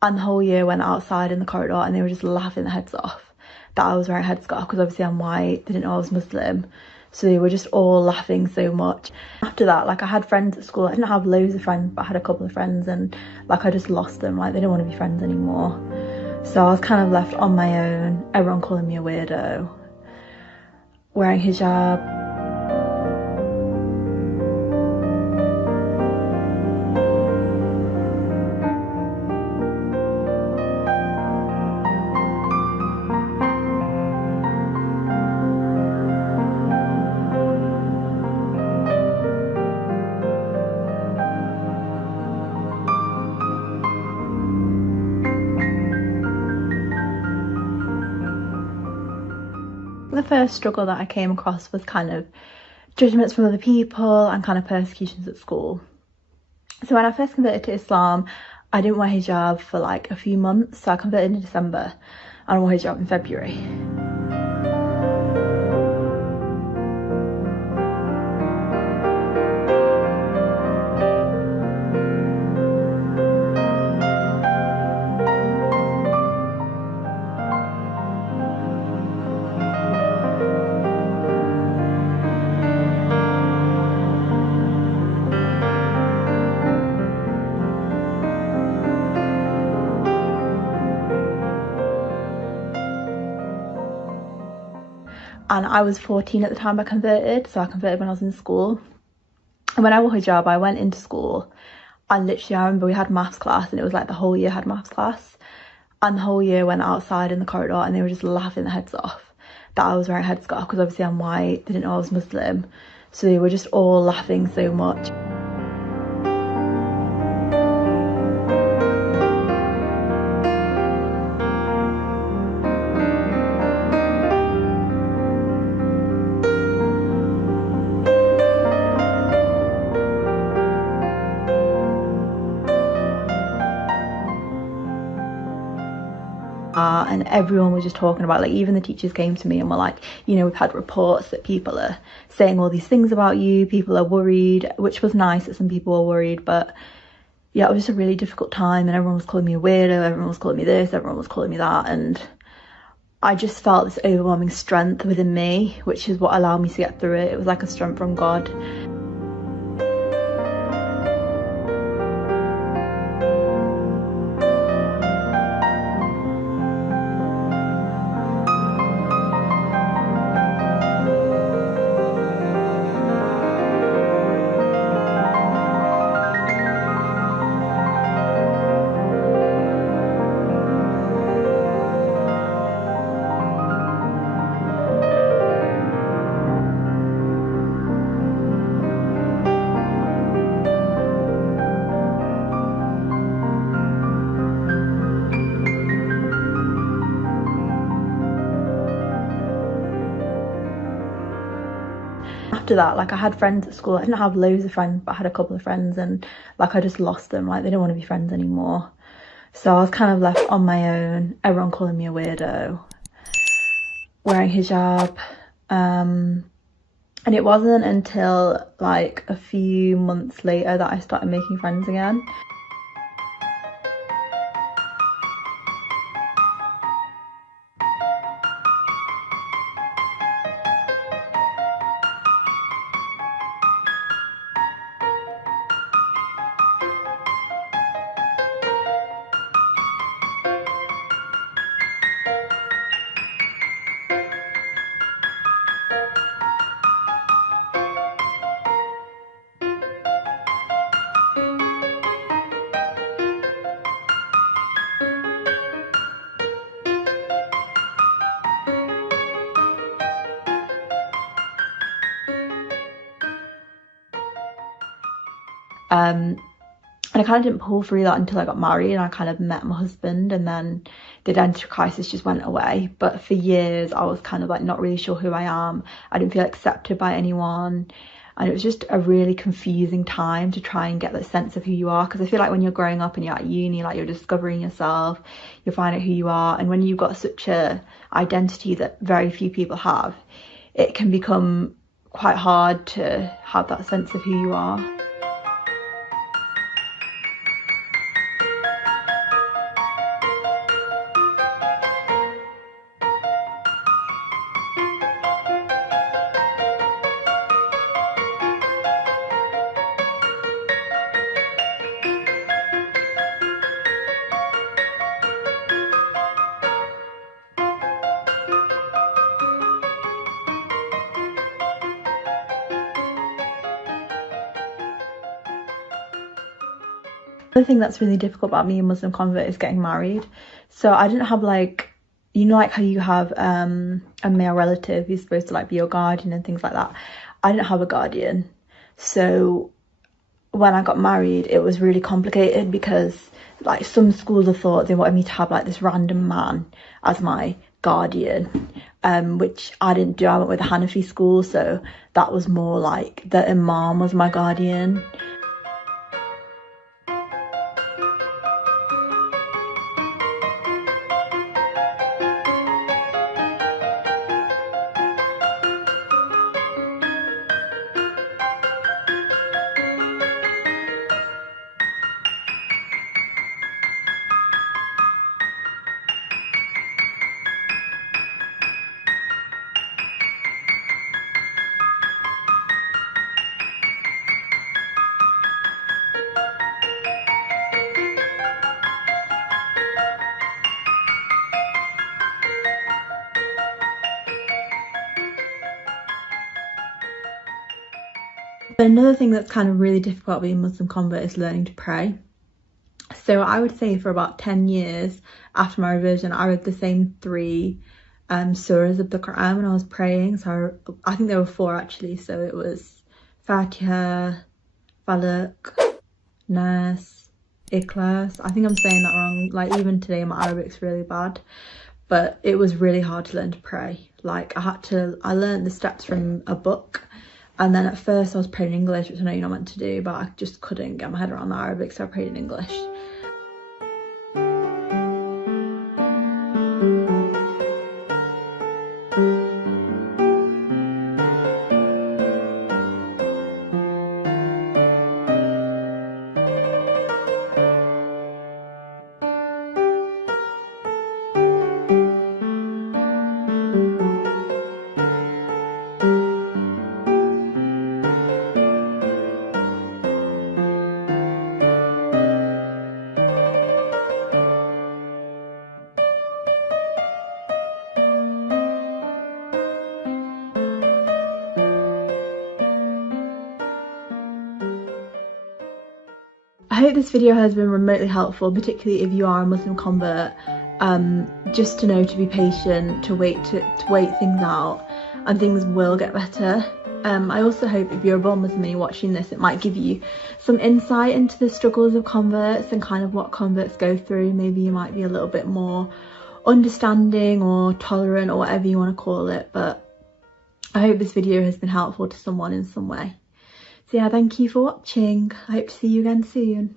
And the whole year went outside in the corridor and they were just laughing their heads off that I was wearing a headscarf, because obviously I'm white. They didn't know I was Muslim. So they were just all laughing so much. After that, like, I had friends at school. I didn't have loads of friends, but I had a couple of friends, and like, I just lost them. Like, they didn't want to be friends anymore. So I was kind of left on my own. Everyone calling me a weirdo, wearing hijab. The first struggle that I came across was kind of judgments from other people and kind of persecutions at school. So when I first converted to Islam, I didn't wear hijab for like a few months. So I converted in December and I wore hijab in February. And I was 14 at the time I converted, so I converted when I was in school. And when I wore hijab, I went into school and literally I remember we had maths class, and it was like the whole year had maths class. And the whole year went outside in the corridor and they were just laughing their heads off that I was wearing a headscarf, because obviously I'm white. They didn't know I was Muslim. So they were just all laughing so much. And everyone was just talking about, like, even the teachers came to me and were like, you know, we've had reports that people are saying all these things about you, people are worried, which was nice that some people were worried. But yeah, it was just a really difficult time, and everyone was calling me a weirdo, everyone was calling me this, everyone was calling me that, and I just felt this overwhelming strength within me, which is what allowed me to get through it. It was like a strength from God. After that, like, I had friends at school. I didn't have loads of friends, but I had a couple of friends, and like, I just lost them. Like, they didn't want to be friends anymore. So I was kind of left on my own. Everyone calling me a weirdo, wearing hijab. And it wasn't until like a few months later that I started making friends again. And I kind of didn't pull through that until I got married and I kind of met my husband, and then the identity crisis just went away. But for years I was kind of like not really sure who I am. I didn't feel accepted by anyone, and it was just a really confusing time to try and get that sense of who you are, because I feel like when you're growing up and you're at uni, like, you're discovering yourself, you're finding out who you are, and when you've got such a identity that very few people have, it can become quite hard to have that sense of who you are. The thing that's really difficult about me, a Muslim convert, is getting married. So I didn't have like, you know, like how you have a male relative who's supposed to like be your guardian and things like that. I didn't have a guardian. So when I got married, it was really complicated because like some schools of thought they wanted me to have like this random man as my guardian, which I didn't do. I went with a Hanafi school, so that was more like the imam was my guardian. Another thing that's kind of really difficult being a Muslim convert is learning to pray. So I would say for about 10 years after my reversion, I read the same 3 surahs of the Quran when I was praying. So I think there were 4 actually. So it was Fatiha, Falaq, Nas, Ikhlas. I think I'm saying that wrong. Like even today my Arabic's really bad. But it was really hard to learn to pray. Like I learned the steps from a book. And then at first I was praying in English, which I know you're not meant to do, but I just couldn't get my head around the Arabic, so I prayed in English. I hope this video has been remotely helpful, particularly if you are a Muslim convert, just to know to be patient, to wait things out, and things will get better. I also hope if you're a born Muslim and you're watching this, it might give you some insight into the struggles of converts and kind of what converts go through. Maybe you might be a little bit more understanding or tolerant or whatever you want to call it, but I hope this video has been helpful to someone in some way. So yeah, thank you for watching. I hope to see you again soon.